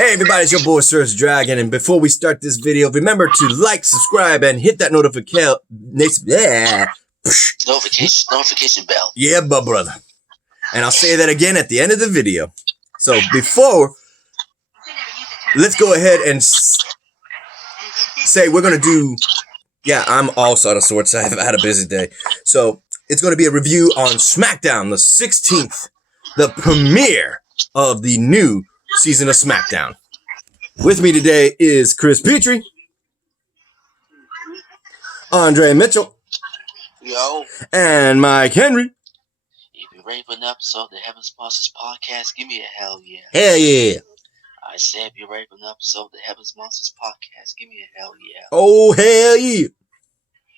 Hey everybody, it's your boy Surge Dragon, and before we start this video, remember to like, subscribe, and hit that notification bell. Yeah, brother. And I'll say that again at the end of the video. So before, let's go ahead and say we're gonna do. Yeah, I'm also out of sorts. I've had a busy day, so it's gonna be a review on Smackdown, the 16th, the premiere of the new season of Smackdown. With me today is Chris Petrie, Andre Mitchell, yo, and Mike Henry. If you're ready for an episode of the Heaven Sponsors Podcast, give me a hell yeah. Hell yeah. I said if you're ready for an episode of the Heaven Sponsors Podcast, give me a hell yeah. Oh, hell yeah.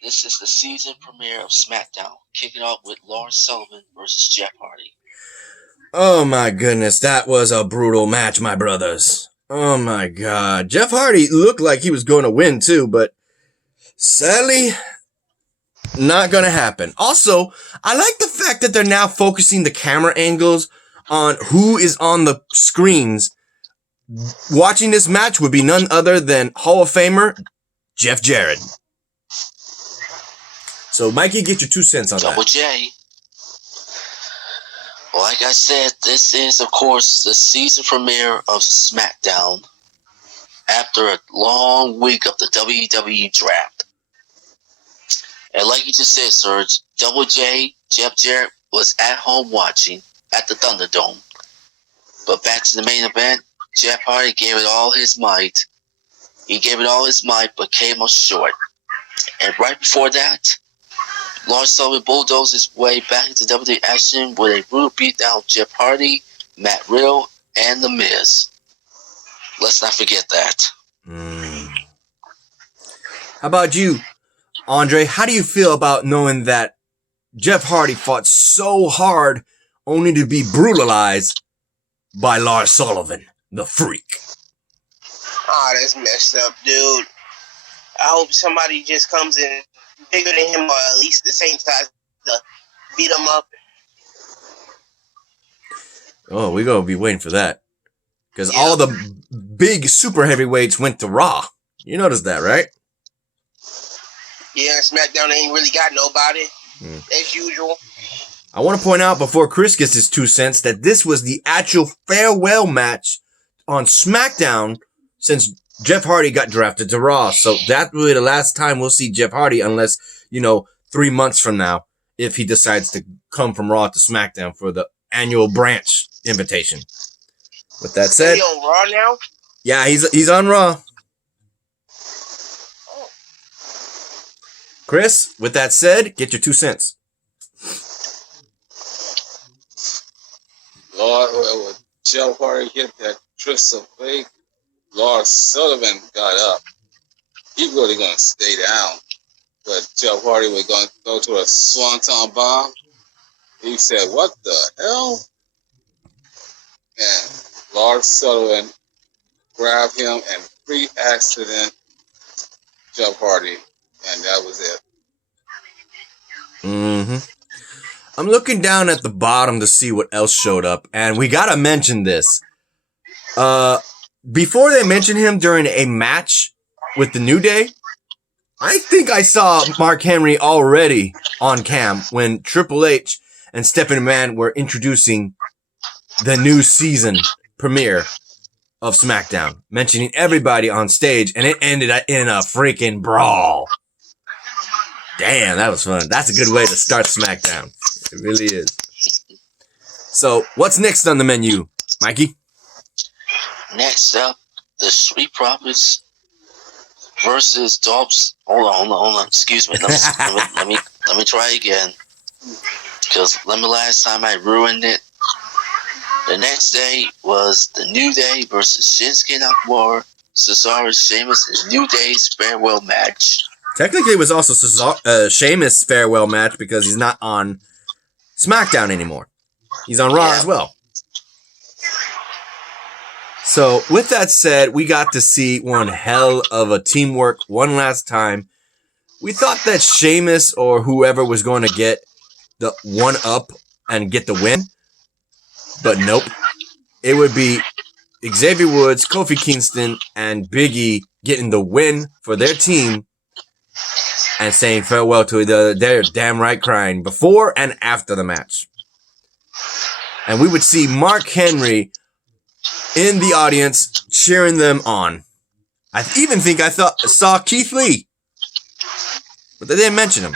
This is the season premiere of Smackdown, kicking off with Lawrence Sullivan versus Jeff Hardy. Oh my goodness, that was a brutal match, my brothers. Oh my god. Jeff Hardy looked like he was going to win too, but sadly, not going to happen. Also, I like the fact that they're now focusing the camera angles on who is on the screens. Watching this match would be none other than Hall of Famer Jeff Jarrett. So, Mikey, get your 2 cents on Double that. J. Like I said, this is, of course, the season premiere of SmackDown after a long week of the WWE draft. And like you just said, Serge, Double J, Jeff Jarrett, was at home watching at the Thunderdome. But back to the main event, Jeff Hardy gave it all his might. He gave it all his might, but came up short. And right before that, Lawrence Sullivan bulldozed his way back into WWE action with a brutal beatdown of Jeff Hardy, Matt Riddle, and The Miz. Let's not forget that. How about you, Andre? How do you feel about knowing that Jeff Hardy fought so hard only to be brutalized by Lars Sullivan, the Freak? Oh, that's messed up, dude. I hope somebody just comes in bigger than him or at least the same size to beat him up. Oh, we're going to be waiting for that. Because all the big super heavyweights went to Raw. You noticed that, right? Yeah, SmackDown ain't really got nobody, as usual. I want to point out before Chris gets his 2 cents that this was the actual farewell match on SmackDown since Jeff Hardy got drafted to Raw. So that will be the last time we'll see Jeff Hardy unless, 3 months from now, if he decides to come from Raw to SmackDown for the annual branch invitation. With that said, Is he on Raw now? Yeah, he's on Raw. Oh. Chris, with that said, get your 2 cents. Lord, when Jeff Hardy hit that crystal fake, Lord Sullivan got up. He really gonna stay down, but Jeff Hardy was gonna go to a swanton bomb. He said, "What the hell?" And Lord Sullivan grabbed him and free accident Jeff Hardy, and that was it. I'm looking down at the bottom to see what else showed up, and we gotta mention this. Before they mentioned him during a match with the New Day, I think I saw Mark Henry already on cam when Triple H and Stephanie McMahon were introducing the new season premiere of SmackDown, mentioning everybody on stage, and it ended in a freaking brawl. Damn, that was fun. That's a good way to start SmackDown. It really is. So, what's next on the menu, Mikey? Next up, the Street Profits versus Dobbs. Hold on. Excuse me. Let me try again. Because last time I ruined it. The next day was the New Day versus Shinsuke Nakamura, Cesaro, Sheamus, and New Day's farewell match. Technically, it was also Sheamus' farewell match because he's not on SmackDown anymore. He's on Raw as well. So, with that said, we got to see one hell of a teamwork one last time. We thought that Sheamus or whoever was going to get the one up and get the win. But nope. It would be Xavier Woods, Kofi Kingston, and Big E getting the win for their team and saying farewell to each other. They're damn right crying before and after the match. And we would see Mark Henry in the audience cheering them on. I even think I saw Keith Lee, but they didn't mention him.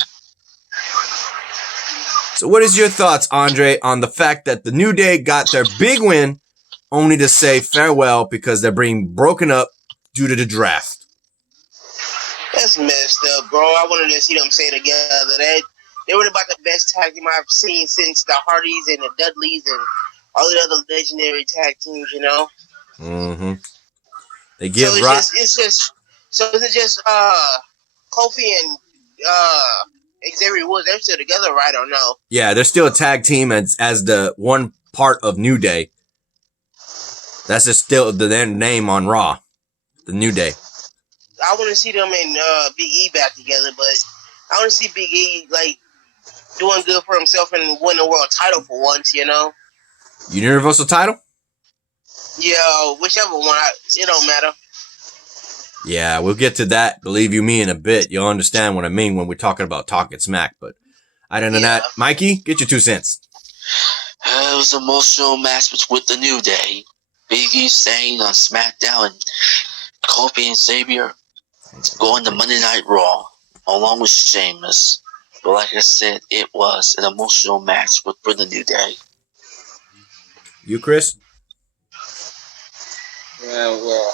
So what is your thoughts, Andre, on the fact that the New Day got their big win only to say farewell because they're being broken up due to the draft? That's messed up, bro. I wanted to see them stay together. They were about the best tag team I've seen since the Hardys and the Dudleys and all the other legendary tag teams, you know? Mm-hmm. They give so Rock. Is it just Kofi and Xavier Woods? They're still together, right, or no? Yeah, they're still a tag team as the one part of New Day. That's just still their name on Raw. The New Day. I want to see them and Big E back together, but I want to see Big E like doing good for himself and win a world title for once, you know? Universal title? Yeah, whichever one. It don't matter. Yeah, we'll get to that, believe you me, in a bit. You'll understand what I mean when we're talking about Talking Smack. But other than that, Mikey, get your 2 cents. It was an emotional match with the New Day. Big E staying on Smackdown and Kofi and Xavier going to Monday Night Raw along with Sheamus. But like I said, it was an emotional match for the New Day. You, Chris? Yeah, well,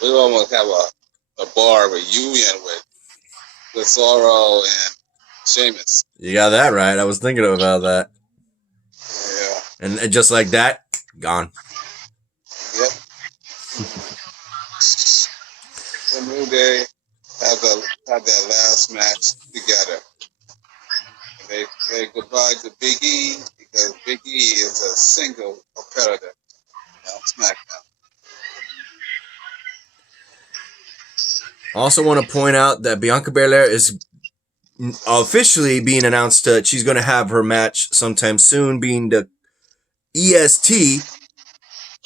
we almost have a bar reunion with Cesaro and Sheamus. You got that right. I was thinking about that. Yeah. And just like that, gone. Yep. The New Day had their last match together. They say goodbye to Big E because Big E is a single competitor on SmackDown. I also want to point out that Bianca Belair is officially being announced that she's going to have her match sometime soon, being the EST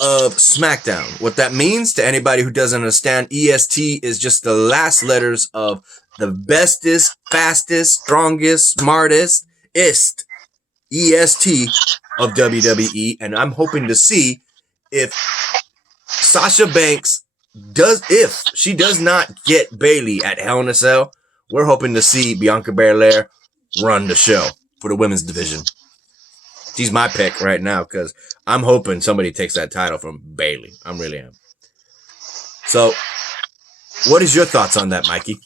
of SmackDown. What that means to anybody who doesn't understand, EST is just the last letters of the bestest, fastest, strongest, smartest, EST of WWE. And I'm hoping to see if Sasha Banks if she does not get Bayley at Hell in a Cell, we're hoping to see Bianca Belair run the show for the women's division. She's my pick right now because I'm hoping somebody takes that title from Bayley. I really am. So, what is your thoughts on that, Mikey?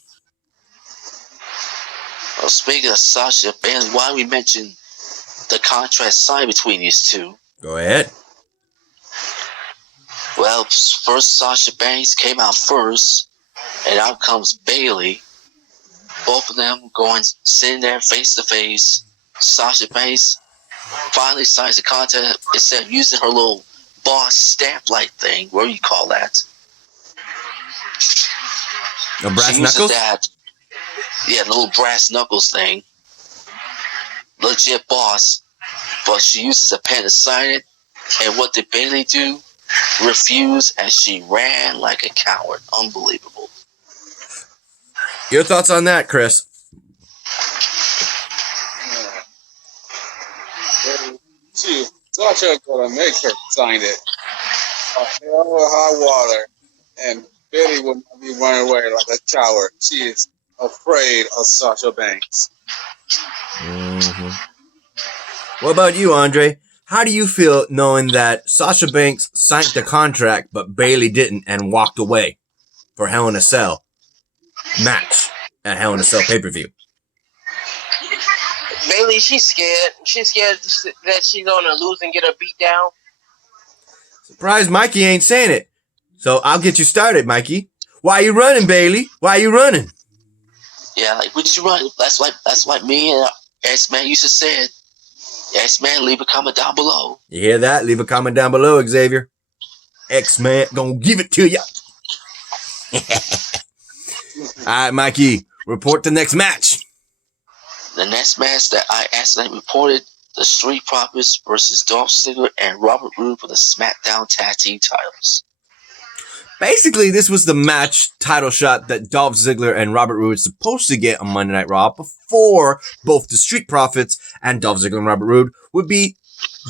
Well, speaking of Sasha Banks, why we mention the contract signed between these two? Go ahead. Well, first Sasha Banks came out first, and out comes Bayley. Both of them sitting there face to face. Sasha Banks finally signs the contract instead of using her little boss stamp-like thing. What do you call that? A brass she knuckles? Uses that. Yeah, the little brass knuckles thing. Legit boss. But she uses a pen to sign it. And what did Bayley do? Refuse, and she ran like a coward. Unbelievable. Your thoughts on that, Chris? Sasha gonna make her sign it. Hell or high water, and Billy will not be running away like a coward. She is afraid of Sasha Banks. Mm-hmm. What about you, Andre? How do you feel knowing that Sasha Banks signed the contract, but Bayley didn't and walked away for Hell in a Cell match at Hell in a Cell pay-per-view? Bayley, she's scared. She's scared that she's gonna lose and get her beat down. Surprised Mikey ain't saying it. So I'll get you started, Mikey. Why you running, Bayley? Why you running? Yeah, like, would you run? That's like me and X-Man used to say it. X-Man, leave a comment down below. You hear that? Leave a comment down below, Xavier. X-Man gonna give it to ya. All right, Mikey, report the next match. The next match that I accidentally reported the Street Profits versus Dolph Ziggler and Robert Roode for the SmackDown Tag Team titles. Basically, this was the match title shot that Dolph Ziggler and Robert Roode were supposed to get on Monday Night Raw before both the Street Profits and Dolph Ziggler and Robert Roode would be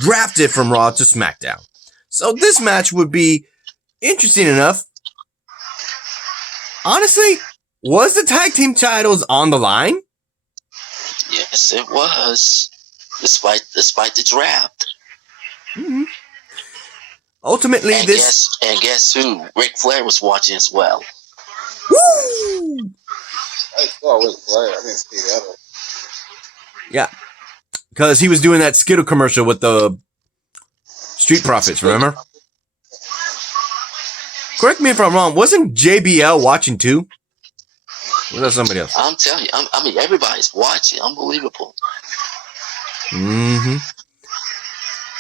drafted from Raw to SmackDown. So this match would be interesting enough. Honestly, was the tag team titles on the line? Yes, it was. Despite the draft. Mm-hmm. Ultimately, guess who? Ric Flair was watching as well. Woo! I saw Ric Flair. I didn't see that one. Yeah. Because he was doing that Skittle commercial with the Street Profits, remember? Correct me if I'm wrong. Wasn't JBL watching too? Or was that somebody else? I'm telling you. Everybody's watching. Unbelievable. Mm-hmm.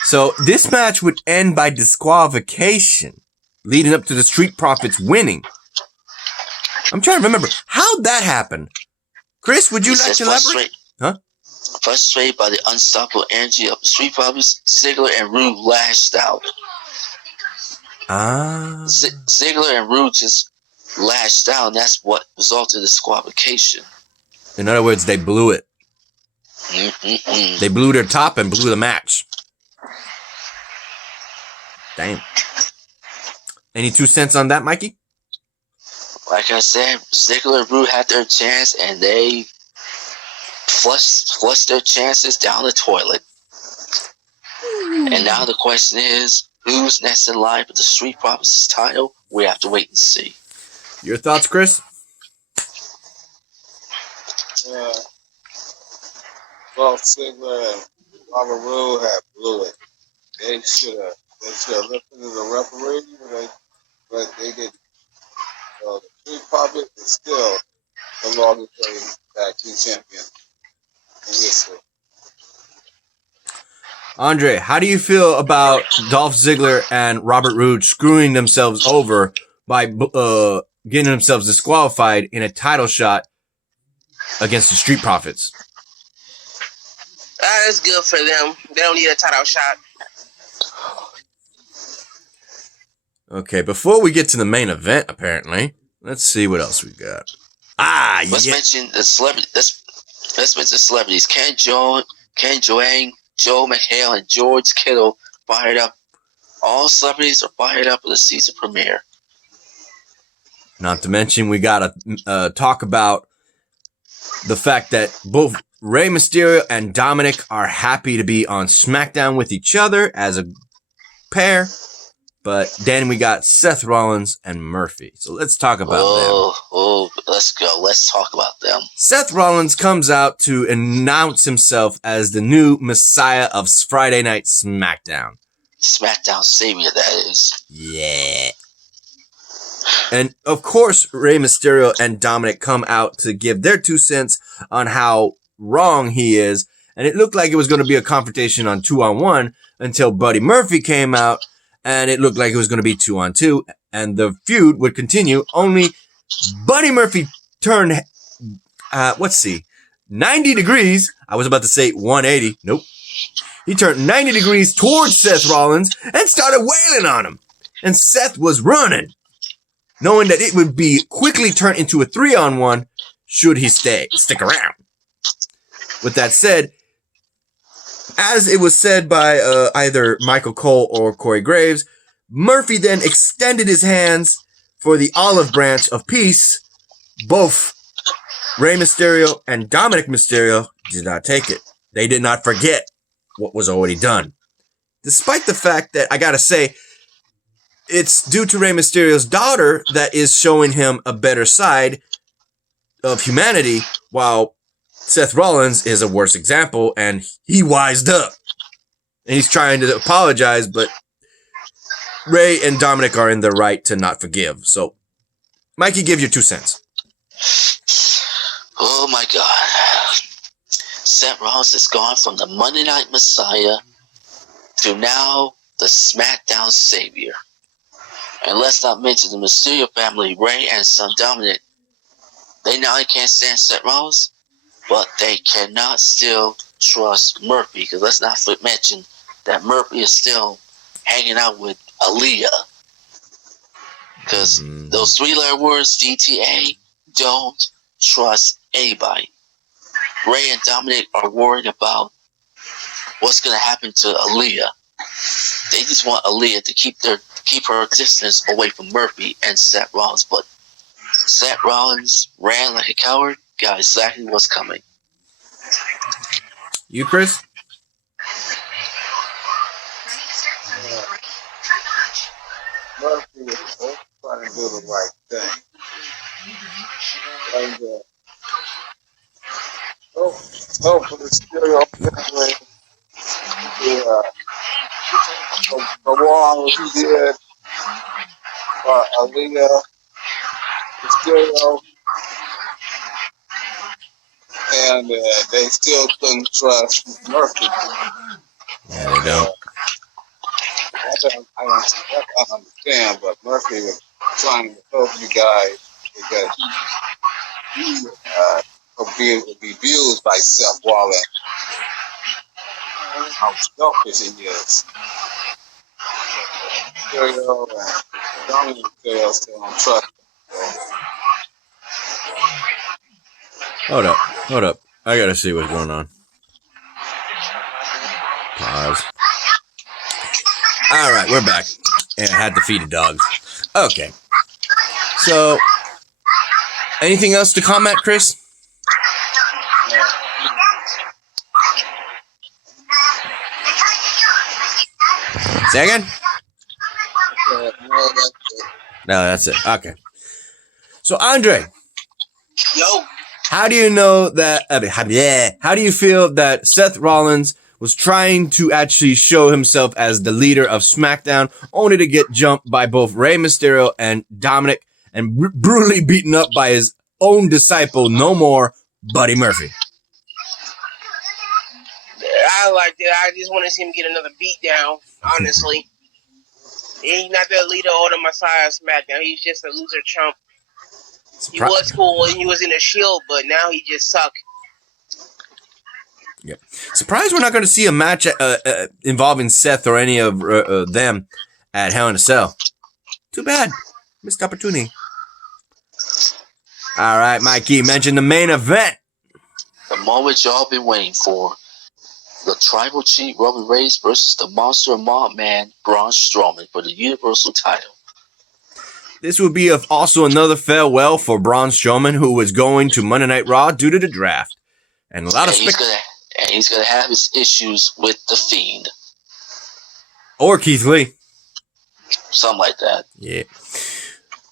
So this match would end by disqualification, leading up to the Street Profits winning. I'm trying to remember. How'd that happen? Chris, would you like to elaborate? Huh? Frustrated by the unstoppable energy of the Street Profits, Ziggler and Roode lashed out. Ziggler and Roode just lashed out, and that's what resulted in disqualification. In other words, they blew it. Mm-hmm. They blew their top and blew the match. Damn. Any 2 cents on that, Mikey? Like I said, Ziggler and Roode had their chance, and they flushed their chances down the toilet. And now the question is, who's next in line for the Street Profits title? We have to wait and see. Your thoughts, Chris? Dolph Ziggler and Robert Roode have blew it. They should have listened to the referee, but they didn't. The Street Profits is still the longest reigning tag team champion in history. Andre, how do you feel about Dolph Ziggler and Robert Roode screwing themselves over by getting themselves disqualified in a title shot against the Street Profits? That's good for them. They don't need a title shot. Okay, before we get to the main event, apparently, let's see what else we got. Let's mention the celebrity. Let's mention the celebrities. Ken Joang, Joe McHale, and George Kittle fired up. All celebrities are fired up for the season premiere. Not to mention, we got to talk about the fact that both Rey Mysterio and Dominic are happy to be on SmackDown with each other as a pair. But then we got Seth Rollins and Murphy. So let's talk about them. Oh, let's go. Let's talk about them. Seth Rollins comes out to announce himself as the new Messiah of Friday Night SmackDown. SmackDown Savior, that is. Yeah. And of course, Rey Mysterio and Dominic come out to give their 2 cents on how wrong he is. And it looked like it was going to be a confrontation on 2-on-1 until Buddy Murphy came out. And it looked like it was going to be 2-on-2, and the feud would continue. Only Buddy Murphy turned, 90 degrees. I was about to say 180. Nope. He turned 90 degrees towards Seth Rollins and started wailing on him. And Seth was running, knowing that it would be quickly turned into a 3-on-1 should he stick around. With that said, as it was said by either Michael Cole or Corey Graves, Murphy then extended his hands for the olive branch of peace. Both Rey Mysterio and Dominic Mysterio did not take it. They did not forget what was already done. Despite the fact that, I gotta say, it's due to Rey Mysterio's daughter that is showing him a better side of humanity, while Seth Rollins is a worse example, and he wised up. And he's trying to apologize, but Ray and Dominic are in their right to not forgive. So, Mikey, give your 2 cents. Oh my God. Seth Rollins has gone from the Monday Night Messiah to now the SmackDown Savior. And let's not mention the Mysterio family, Ray and son Dominic. They not only can't stand Seth Rollins, but they cannot still trust Murphy, because let's not mention that Murphy is still hanging out with Aaliyah. Because those three-letter words, DTA, don't trust anybody. Ray and Dominic are worried about what's going to happen to Aaliyah. They just want Aaliyah to keep her distance away from Murphy and Seth Rollins. But Seth Rollins ran like a coward, got exactly what's coming. You, Chris? Murphy was trying to do the right thing. And for the stereo the wrong he did Aaliyah, the stereo, and they still couldn't trust Murphy. Yeah, they don't. I understand, but Murphy was trying to help you guys because he would be abused by Seth Rollins. How selfish he is. Stereo and Dominic Stereo still don't trust him. Hold up. I gotta see what's going on. Pause. All right, we're back. And I had to feed the dogs. Okay. So, anything else to comment, Chris? Say again? No, that's it. Okay. So, Andre. Yo. How do you know that, how do you feel that Seth Rollins was trying to actually show himself as the leader of SmackDown, only to get jumped by both Rey Mysterio and Dominic and brutally beaten up by his own disciple, no more, Buddy Murphy? I like that. I just want to see him get another beat down, honestly. He's not the leader or the Messiah of SmackDown. He's just a loser chump. He was cool when he was in the Shield, but now he just sucked. Yep. Surprised we're not going to see a match involving Seth or any of them at Hell in a Cell. Too bad. Missed opportunity. All right, Mikey, mention the main event. The moment y'all been waiting for. The Tribal Chief Roman Reigns versus the Monster Mob Man Braun Strowman for the Universal title. This would be also another farewell for Braun Strowman, who was going to Monday Night Raw due to the draft. And a lot of he's gonna have his issues with the Fiend. Or Keith Lee. Something like that. Yeah.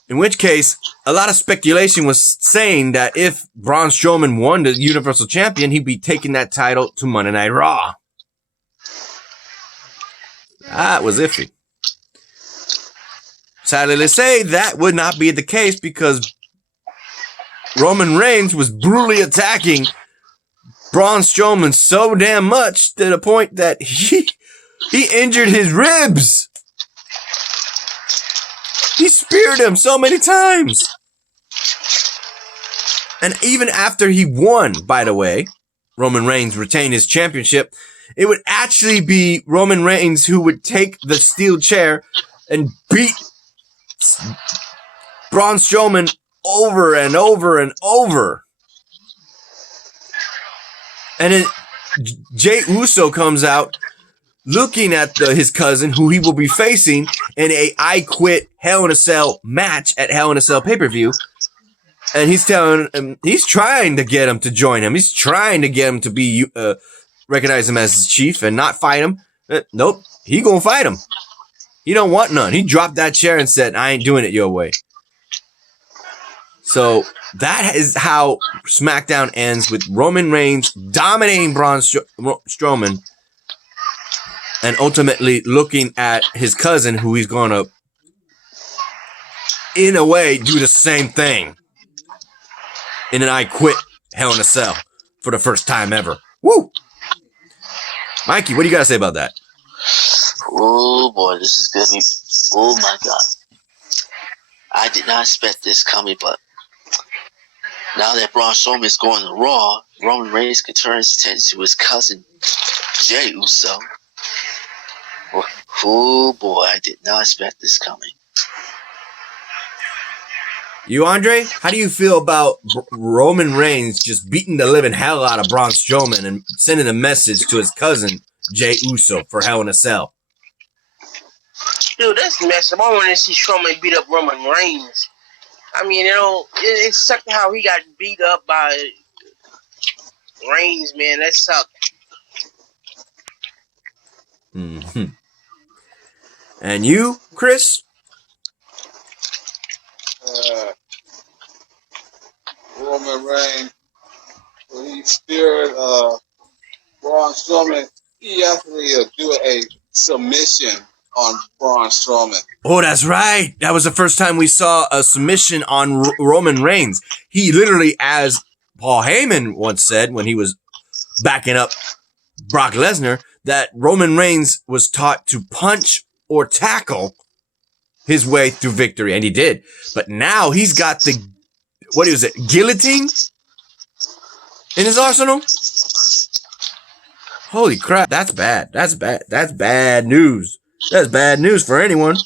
In which case, a lot of speculation was saying that if Braun Strowman won the Universal Champion, he'd be taking that title to Monday Night Raw. That was iffy. Sadly to say, that would not be the case because Roman Reigns was brutally attacking Braun Strowman so damn much to the point that he injured his ribs. He speared him so many times. And even after he won, by the way, Roman Reigns retained his championship, it would actually be Roman Reigns who would take the steel chair and beat Braun Strowman over and over and over. And then Jey Uso comes out looking at his cousin, who he will be facing in a I Quit Hell in a Cell match at Hell in a Cell pay-per-view. And he's telling him, he's trying to get him to join him. He's trying to get him to be, recognize him as his chief and not fight him. Nope. He gonna fight him. He don't want none. He dropped that chair and said, I ain't doing it your way. So that is how SmackDown ends, with Roman Reigns dominating Braun Strowman and ultimately looking at his cousin, who he's going to, in a way, do the same thing in an I Quit Hell in a Cell for the first time ever. Woo! Mikey, what do you got to say about that? Oh, boy, this is going to be... Oh, my God. I did not expect this coming, but Now that Braun Strowman is going to Raw, Roman Reigns can turn his attention to his cousin, Jey Uso. Oh boy, I did not expect this coming. You, Andre? How do you feel about Roman Reigns just beating the living hell out of Braun Strowman and sending a message to his cousin, Jey Uso, for Hell in a Cell? Dude, that's messed up. I want to see Strowman beat up Roman Reigns. I mean, it sucked how he got beat up by Reigns, man. That sucked. Mm-hmm. And you, Chris? Roman Reigns, when he speared Braun Strowman, he actually do a submission on Braun Strowman. Oh, that's right. That was the first time we saw a submission on Roman Reigns. He literally, as Paul Heyman once said when he was backing up Brock Lesnar, that Roman Reigns was taught to punch or tackle his way through victory, and he did. But now he's got the, what is it, guillotine in his arsenal? Holy crap, that's bad. That's bad. That's bad news. That's bad news for anyone.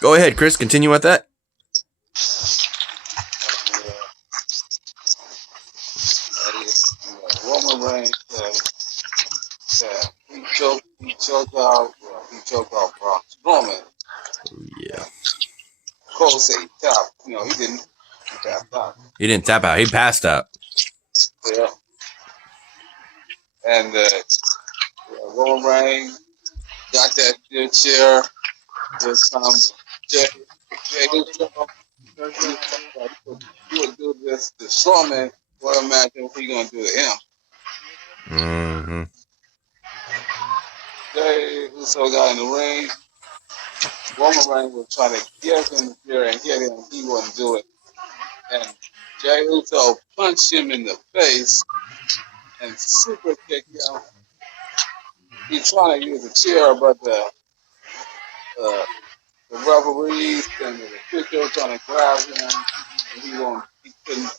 Go ahead, Chris. Continue with that. Roman Reigns, he choked out Braun Strowman. Yeah. Cole said he tapped. He didn't. He tapped out. He didn't tap out. He passed out. Yeah. And Roman Reigns got that good chair. There's some Jey Uso. He would do this to Strowman. What imagine what he gonna do to him? Mm-hmm. Jey Uso got in the ring. Roman Reigns was trying to get him here and hit him. He wouldn't do it. And Jey Uso punched him in the face and super kicked him. He's trying to use a chair, but the referees and the officials trying to grab him, and he couldn't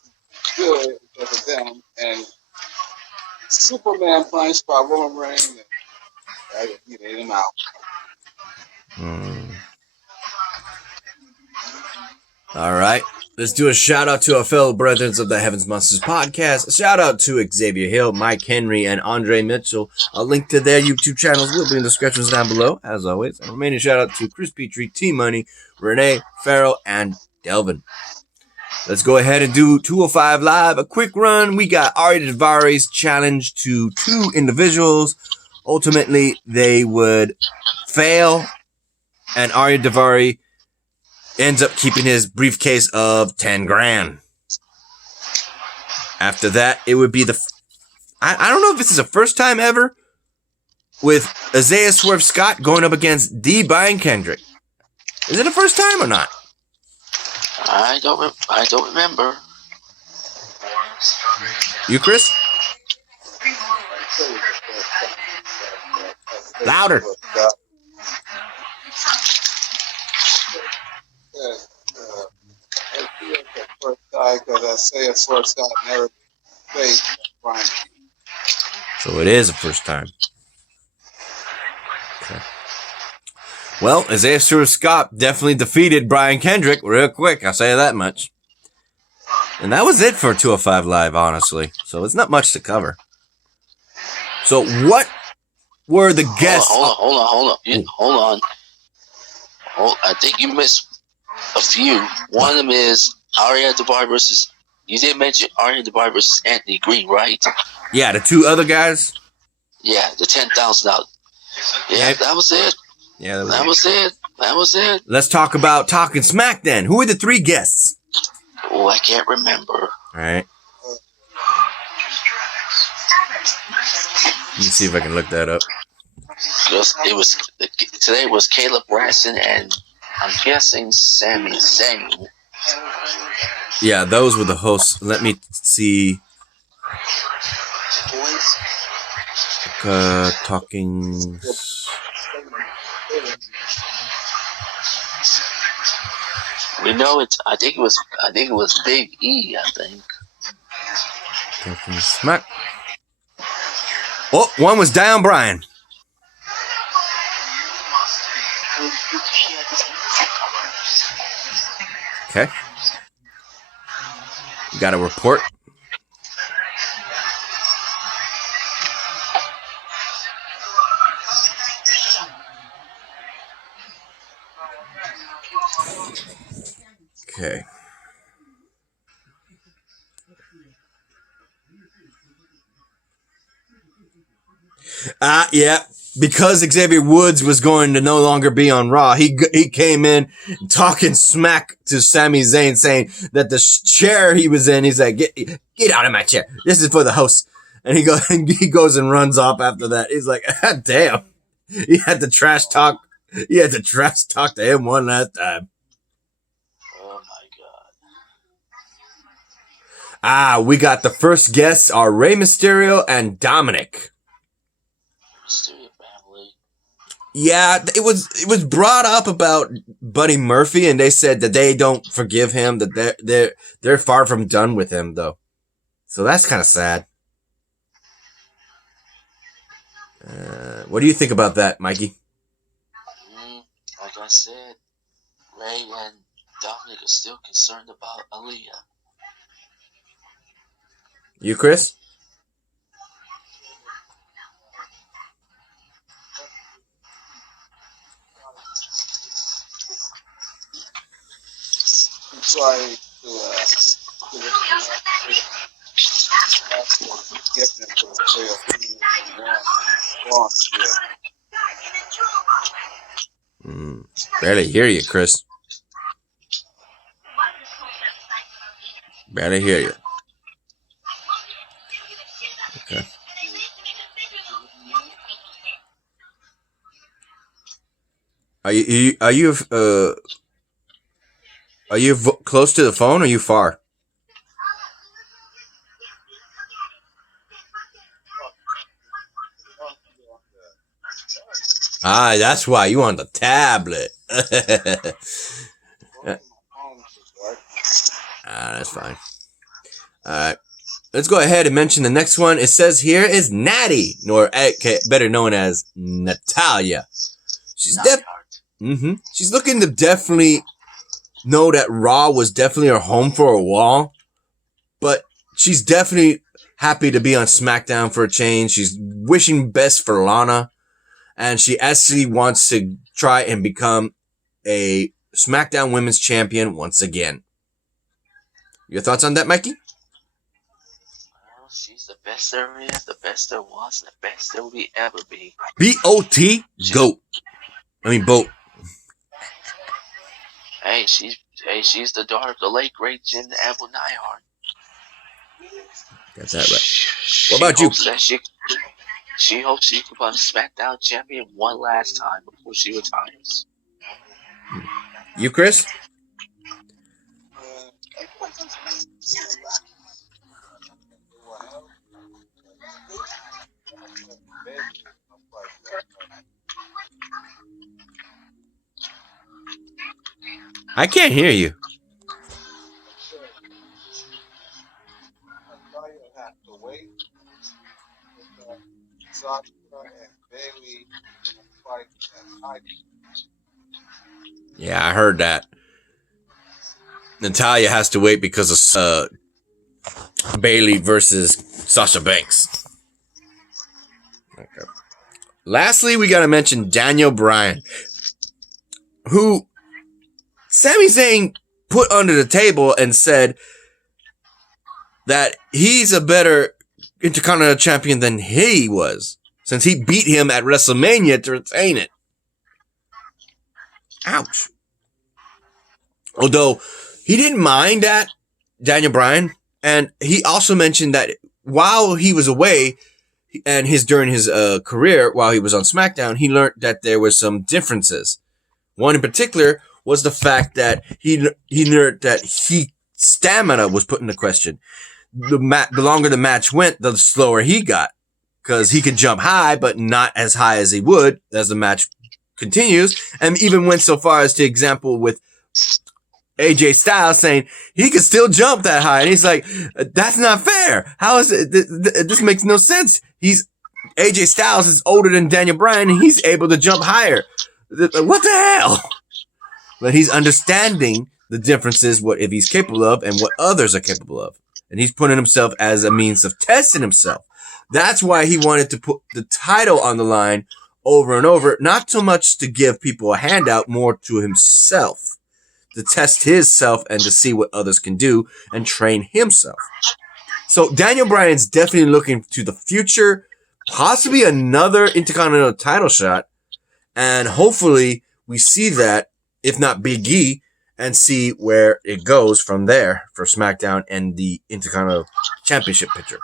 do it because of them. And Superman punch by Roman Reigns, and he ate him out. All right. Let's do a shout out to our fellow brethren of the Heavens Monsters podcast. A shout out to Xavier Hill, Mike Henry, and Andre Mitchell. A link to their YouTube channels will be in the descriptions down below, as always. And remaining shout out to Chris Petrie, T Money, Renee, Farrell, and Delvin. Let's go ahead and do 205 Live. A quick run. We got Ari Daivari challenge to 2 individuals. Ultimately, they would fail, and Ari Daivari ends up keeping his briefcase of 10 grand. After that, it would be I don't know if this is the first time ever with Isaiah Swerve Scott going up against D. Brian Kendrick. Is it the first time or not? I don't remember. You, Chris? Louder. First time because Isaiah Swerve Scott never faced Brian. So it is the first time. Okay. Well, Isaiah Swerve Scott definitely defeated Brian Kendrick real quick. I'll say that much. And that was it for 205 Live, honestly. So it's not much to cover. So what were the guests? Hold on. I think you missed a few. One of them is Ariya Daivari versus. You did mention Ariya Daivari versus Anthony Green, right? Yeah, the 2 other guys. Yeah, the $10,000. Yeah, that was it. Yeah, that was it. Let's talk about Talking Smack then. Who are the 3 guests? Oh, I can't remember. All right. Let me see if I can look that up. Today was Caleb Branson and I'm guessing Sami Zayn. Yeah, those were the hosts. Let me see. Talking. We know it's. I think it was Big E. I think. Smack. Oh, one was down, Brian. Okay. You got a report. Okay. Yeah. Because Xavier Woods was going to no longer be on Raw, he came in talking smack to Sami Zayn, saying that the chair he was in, he's like, get out of my chair. This is for the host. And he goes and runs off after that. He's like, ah, damn. He had to trash talk to him one last time. Oh my God. We got the first guests are Rey Mysterio and Dominic. Mysterio family. Yeah, it was brought up about Buddy Murphy, and they said that they don't forgive him, that they're far from done with him though. So that's kind of sad. What do you think about that, Mikey? Like I said, Ray and Dominic are still concerned about Aaliyah. You, Chris? Try to get them to play Barely hear you, Chris. Barely hear you. Okay. Are you close to the phone or are you far? That's why you on the tablet. That's fine. Alright. Let's go ahead and mention the next one. It says here is Natty, or better known as Natalya. She's She's looking to definitely know that Raw was definitely her home for a while, but she's definitely happy to be on SmackDown for a change. She's wishing best for Lana, and she actually wants to try and become a SmackDown Women's Champion once again. Your thoughts on that, Mikey? Well, she's the best there is, the best there was, and the best there will be ever be. B-O-T, GOAT. I mean, boat. Hey, she's the daughter of the late great Jim Abel Neihart. Got that right. What about you? She hopes she can become SmackDown champion one last time before she retires. You, Chris? I can't hear you. Yeah, I heard that. Natalya has to wait because of Bayley versus Sasha Banks. Okay. Lastly, we got to mention Daniel Bryan, who Sami Zayn put under the table and said that he's a better Intercontinental Champion than he was, since he beat him at WrestleMania to retain it. Ouch. Although he didn't mind that, Daniel Bryan, and he also mentioned that while he was away and during his career, while he was on SmackDown, he learned that there were some differences. One in particular was the fact that he learned that stamina was put into question. The longer the match went, the slower he got, because he could jump high, but not as high as he would as the match continues, and even went so far as to example with AJ Styles saying he can still jump that high. And he's like, that's not fair. How is it? This makes no sense. AJ Styles is older than Daniel Bryan and he's able to jump higher. What the hell? But he's understanding the differences, what if he's capable of and what others are capable of. And he's putting himself as a means of testing himself. That's why he wanted to put the title on the line over and over, not so much to give people a handout, more to himself, to test himself and to see what others can do and train himself. So Daniel Bryan's definitely looking to the future, possibly another Intercontinental title shot, and hopefully we see that, if not Big E, and see where it goes from there for SmackDown and the Intercontinental Championship picture.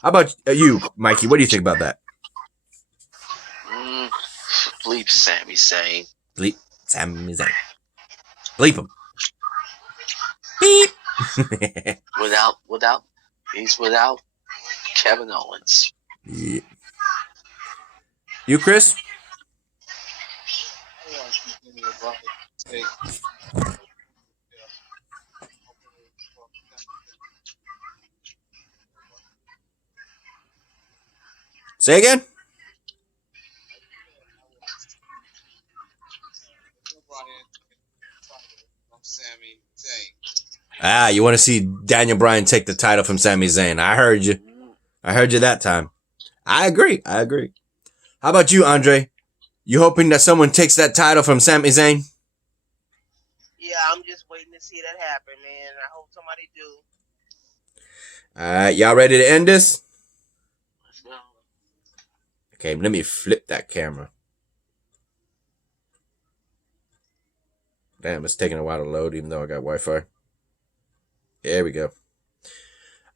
How about you, Mikey? What do you think about that? Bleep Sami Zayn. Bleep Sami Zayn. Bleep him. Beep. He's without Kevin Owens. Yeah. You, Chris? Say again? You want to see Daniel Bryan take the title from Sami Zayn. I heard you. I heard you that time. I agree. How about you, Andre? You hoping that someone takes that title from Sami Zayn? Yeah, I'm just waiting to see that happen, man. I hope somebody do. Alright, y'all ready to end this? Let's go. Okay, let me flip that camera. Damn, it's taking a while to load even though I got Wi-Fi. There we go.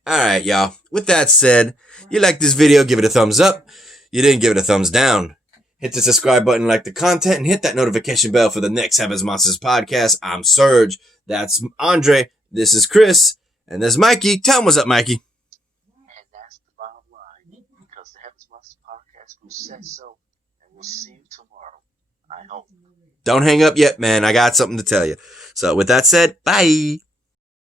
Alright, y'all. With that said, you like this video, give it a thumbs up. You didn't give it a thumbs down. Hit the subscribe button, like the content, and hit that notification bell for the next Heaven's Monsters podcast. I'm Serge. That's Andre. This is Chris. And there's Mikey. Tell him what's up, Mikey. And that's the bottom line. Because the Heaven's Monsters podcast who said so. And we'll see you tomorrow. I hope. Don't hang up yet, man. I got something to tell you. So with that said, bye.